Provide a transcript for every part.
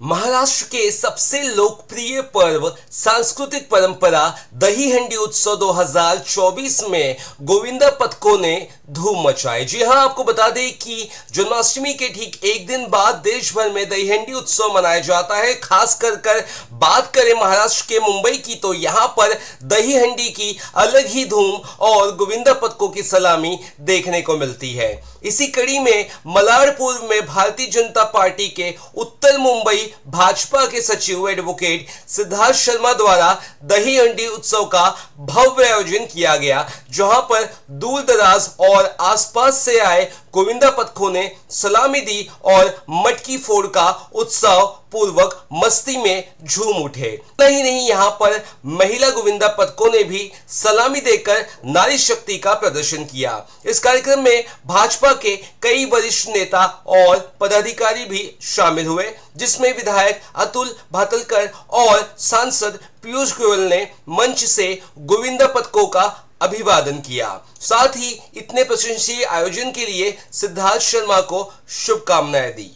महाराष्ट्र के सबसे लोकप्रिय पर्व सांस्कृतिक परंपरा दही हंडी उत्सव 2024 में गोविंदा पथकों ने धूम मचाई। जी हां, आपको बता दें कि जन्माष्टमी के ठीक एक दिन बाद देश भर में दही हंडी उत्सव मनाया जाता है। खास कर बात करें महाराष्ट्र के मुंबई की, तो यहां पर दही हंडी की अलग ही धूम और गोविंदा पथकों की सलामी देखने को मिलती है। इसी कड़ी में मलाड पूर्व में भारतीय जनता पार्टी के उत्तर मुंबई भाजपा के सचिव एडवोकेट सिद्धार्थ शर्मा द्वारा दही हंडी उत्सव का भव्य आयोजन किया गया, जहां पर दूर दराज और आसपास से आए गोविंदा पथकों ने सलामी दी और मटकी फोड़ का उत्सव पूर्वक मस्ती में झूम उठे। नहीं, यहां पर महिला गोविंदा पथकों ने भी सलामी देकर नारी शक्ति का प्रदर्शन किया। इस कार्यक्रम में भाजपा के कई वरिष्ठ नेता और पदाधिकारी भी शामिल हुए, जिसमें विधायक अतुल भातलकर और सांसद पीयूष गोयल ने मंच से गोविंदा पथकों का अभिवादन किया। साथ ही इतने प्रशंसनीय आयोजन के लिए सिद्धार्थ शर्मा को शुभकामनाएं दी।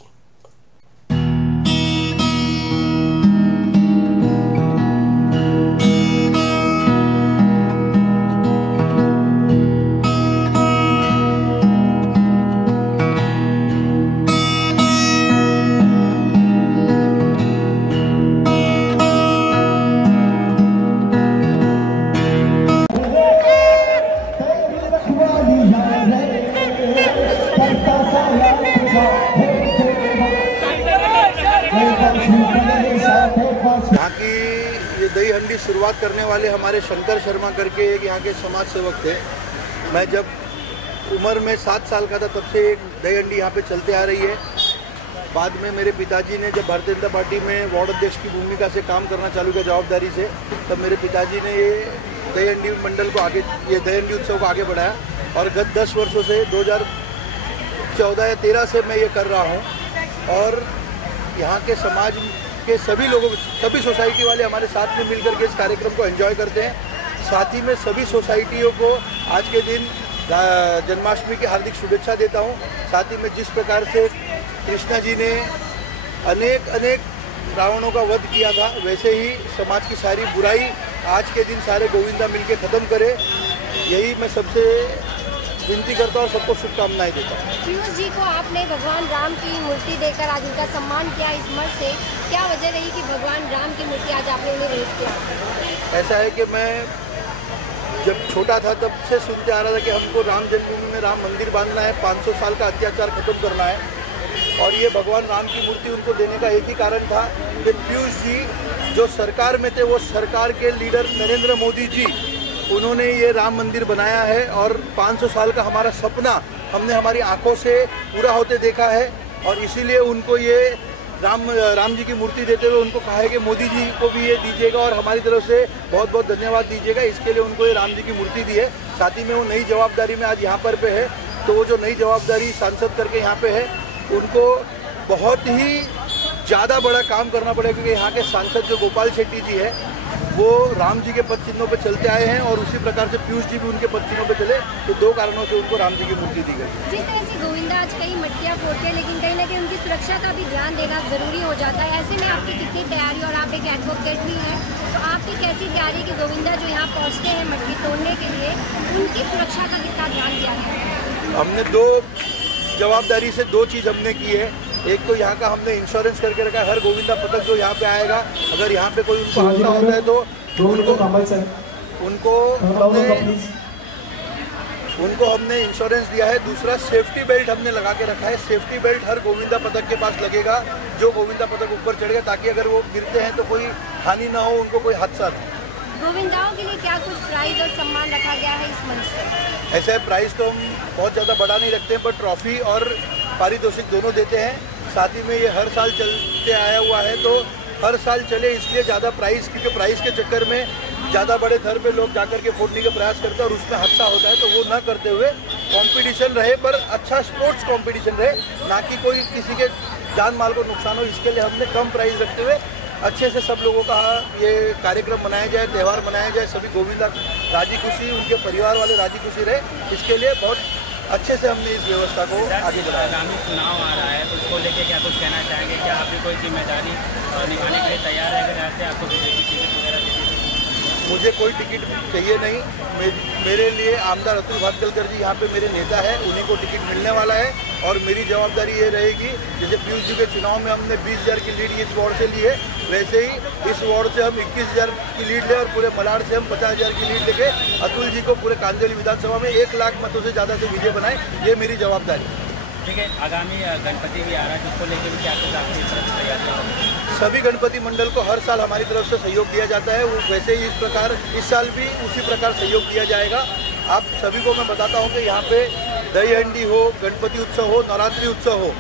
यहाँ की ये दही हंडी शुरुआत करने वाले हमारे शंकर शर्मा करके एक यहाँ के समाज सेवक थे। मैं जब उम्र में 7 साल का था तब से दही हंडी यहाँ पे चलते आ रही है। बाद में मेरे पिताजी ने जब भारतीय जनता पार्टी में वार्ड अध्यक्ष की भूमिका से काम करना चालू किया जवाबदारी से, तब मेरे पिताजी ने ये दही हंडी मंडल को आगे, ये दही हंडी उत्सव को आगे बढ़ाया और गत 10 वर्षों से 2014 या 13 से मैं ये कर रहा हूँ। और यहाँ के समाज के सभी लोगों, सभी सोसाइटी वाले हमारे साथ में मिलकर के इस कार्यक्रम को एंजॉय करते हैं। साथ ही में सभी सोसाइटियों को आज के दिन जन्माष्टमी की हार्दिक शुभेच्छा देता हूँ। साथ ही में जिस प्रकार से कृष्णा जी ने अनेक रावणों का वध किया था, वैसे ही समाज की सारी बुराई आज के दिन सारे गोविंदा मिलके ख़त्म करे, यही मैं सबसे विनती करता हूँ और सबको शुभकामनाएं देता हूँ। पीयूष जी को आपने भगवान राम की मूर्ति देकर आज उनका सम्मान किया, इस मंच से क्या वजह रही कि भगवान राम की मूर्ति आज आपने उन्हें भेंट किया? ऐसा है कि मैं जब छोटा था तब से सुनते आ रहा था कि हमको राम जन्मभूमि में राम मंदिर बांधना है, 500 साल का अत्याचार खत्म करना है, और ये भगवान राम की मूर्ति उनको देने का एक ही कारण था कि पीयूष जी जो सरकार में थे, वो सरकार के लीडर नरेंद्र मोदी जी, उन्होंने ये राम मंदिर बनाया है और 500 साल का हमारा सपना हमने हमारी आंखों से पूरा होते देखा है। और इसीलिए उनको ये राम जी की मूर्ति देते हुए उनको कहा है कि मोदी जी को भी ये दीजिएगा और हमारी तरफ से बहुत बहुत धन्यवाद दीजिएगा। इसके लिए उनको ये राम जी की मूर्ति दी है। साथ ही में वो नई जवाबदारी में आज यहाँ पर है, तो वो जो नई जवाबदारी सांसद करके यहाँ पे है, उनको बहुत ही ज़्यादा बड़ा काम करना पड़ेगा, क्योंकि यहाँ के सांसद जो गोपाल शेट्टी जी है, वो राम जी के पद चिन्हों पर चलते आए हैं और उसी प्रकार से पीयूष जी भी उनके पद चिन्हों पर चले, तो 2 कारणों से उनको राम जी की मूर्ति दी गई। जिस तरह से गोविंदा आज कई मटकियाँ फोड़ते हैं, लेकिन कहीं ना कहीं उनकी सुरक्षा का भी ध्यान देना जरूरी हो जाता है। ऐसे में आपकी कितनी तैयारी, और आप एक एडवोकेट भी हैं, तो आपकी कैसी तैयारी कि गोविंदा जो यहाँ पहुँचते हैं मटकी तोड़ने के लिए, उनकी सुरक्षा का कितना ध्यान दिया है? हमने 2 जवाबदारी से 2 चीज़ हमने की है। एक तो यहाँ का हमने इंश्योरेंस करके रखा है, हर गोविंदा पथक जो यहाँ पे आएगा, अगर यहाँ पे कोई उनको हादसा होता है तो उनको हमने इंश्योरेंस दिया है। दूसरा, सेफ्टी बेल्ट हमने लगा के रखा है। सेफ्टी बेल्ट हर गोविंदा पथक के पास लगेगा, जो गोविंदा पथक ऊपर चढ़ेगा, ताकि अगर वो गिरते हैं तो कोई हानि ना हो, उनको कोई हादसा ना हो। गोविंदाओं के लिए क्या कुछ प्राइज और सम्मान रखा गया है इस मंच से? ऐसे प्राइज तो हम बहुत ज़्यादा बड़ा नहीं रखते हैं, पर ट्रॉफी और पारितोषिक दोनों देते हैं। साथ ही में ये हर साल चलते आया हुआ है, तो हर साल चले इसलिए ज़्यादा प्राइस, क्योंकि प्राइस के चक्कर में ज़्यादा बड़े थर पे लोग जाकर के फोड़ने का प्रयास करते हैं और उसमें हादसा होता है, तो वो ना करते हुए कंपटीशन रहे, पर अच्छा स्पोर्ट्स कंपटीशन रहे, ना कि कोई किसी के जान माल को नुकसान हो। इसके लिए हमने कम प्राइस रखते हुए अच्छे से सब लोगों का ये कार्यक्रम मनाया जाए, त्यौहार मनाया जाए, सभी गोविंदा राजी खुशी, उनके परिवार वाले राजी खुशी रहे, इसके लिए बहुत अच्छे से हमने इस व्यवस्था को आगे बढ़ाया। आगामी चुनाव आ रहा है तो उसको लेके क्या कुछ कहना चाहेंगे? क्या आप भी कोई जिम्मेदारी निभाने के लिए तैयार है? अगर ऐसे आपको बीजेपी टिकट वगैरह दे दी? मुझे कोई टिकट चाहिए नहीं। मेरे लिए आमदार अतुल भाटकलकर जी यहाँ पे मेरे नेता है, उन्हीं को टिकट मिलने वाला है और मेरी जवाबदारी ये रहेगी, जैसे पीयूष जी के चुनाव में हमने 20,000 की लीड इस वार्ड से ली है, वैसे ही इस वार्ड से हम 21,000 की लीड लें और पूरे मलाड से हम 50,000 की लीड लेके अतुल जी को पूरे कांदिवली विधानसभा में 1 लाख मतों से ज़्यादा से विजय बनाएं, ये मेरी जवाबदारी है। ठीक है, आगामी गणपति भी आ रहा है, जिसको लेकर भी क्या कुछ आपकी तरफ से तैयारी? सभी गणपति मंडल को हर साल हमारी तरफ से सहयोग दिया जाता है, वो वैसे ही इस साल भी उसी प्रकार सहयोग दिया जाएगा। आप सभी को मैं बताता हूँ कि यहाँ पे दही हंडी हो, गणपति उत्सव हो, नवरात्रि उत्सव हो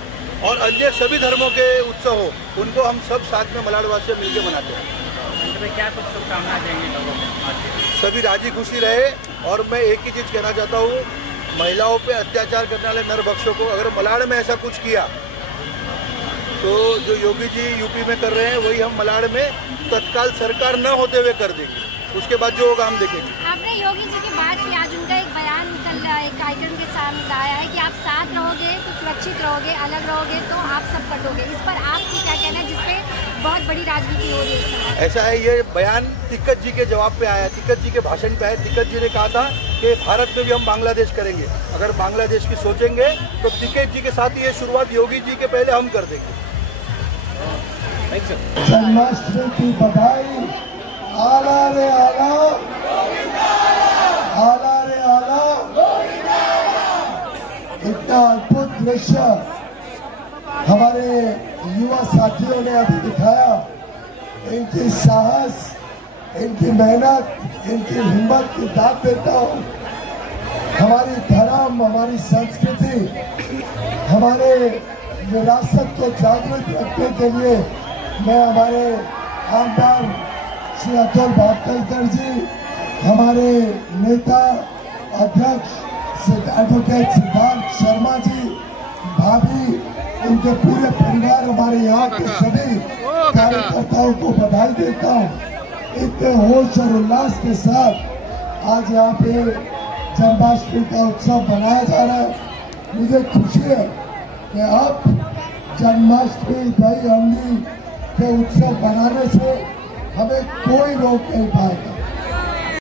और अन्य सभी धर्मों के उत्सव हो, उनको हम सब साथ में मलाडवासी से मिलकर मनाते हैं। तो क्या कुछ शुभकामना देंगे लोगों को? सभी राजी खुशी रहे और मैं एक ही चीज़ कहना चाहता हूँ, महिलाओं पे अत्याचार करने वाले नरभक्षों को अगर मलाड में ऐसा कुछ किया तो जो योगी जी यूपी में कर रहे हैं वही हम मलाड में तत्काल सरकार न होते हुए कर देंगे, उसके बाद जो होगा हम देखेंगे। आपने योगी जी की बात की, आज उनका एक बयान कल एक कार्यक्रम के सामने लाया है कि आप साथ रहोगे तो सुरक्षित रहोगे, अलग रहोगे तो आप सब कटोगे। इस पर आपकी क्या कहना है, जिसपे बहुत बड़ी राजनीति हो रही है? ऐसा है, ये बयान तिक्कत जी के जवाब पे आया, तिक्कत जी के भाषण पे आया। तिक्कत जी ने कहा था कि भारत में भी हम बांग्लादेश करेंगे, अगर बांग्लादेश की सोचेंगे तो तिक्कत जी के साथ ये शुरुआत योगी जी के पहले हम कर देंगे। जन्माष्टमी की बधाई, आला रे आला, आला रे आला। इतना अद्भुत दृश्य हमारे युवा साथियों ने अभी दिखाया। इनकी साहस, इनकी मेहनत, इनकी हिम्मत की दाद देता हूँ। हमारी धर्म, हमारी संस्कृति, हमारे विरासत को जागृत रखने के लिए मैं हमारे आमदार श्री अतुल भाटकलकर जी, हमारे नेता अध्यक्ष एडवोकेट सिद्धार्थ शर्मा जी, भाभी, उनके पूरे परिवार, हमारे यहाँ के सभी कार्यकर्ताओं को बधाई देता हूँ। इतने होश और उल्लास के साथ आज यहाँ पे जन्माष्टमी का उत्सव मनाया जा रहा है। मुझे खुशी है कि अब जन्माष्टमी दही हंडी के उत्सव बनाने से हमें कोई रोक नहीं पाएगा।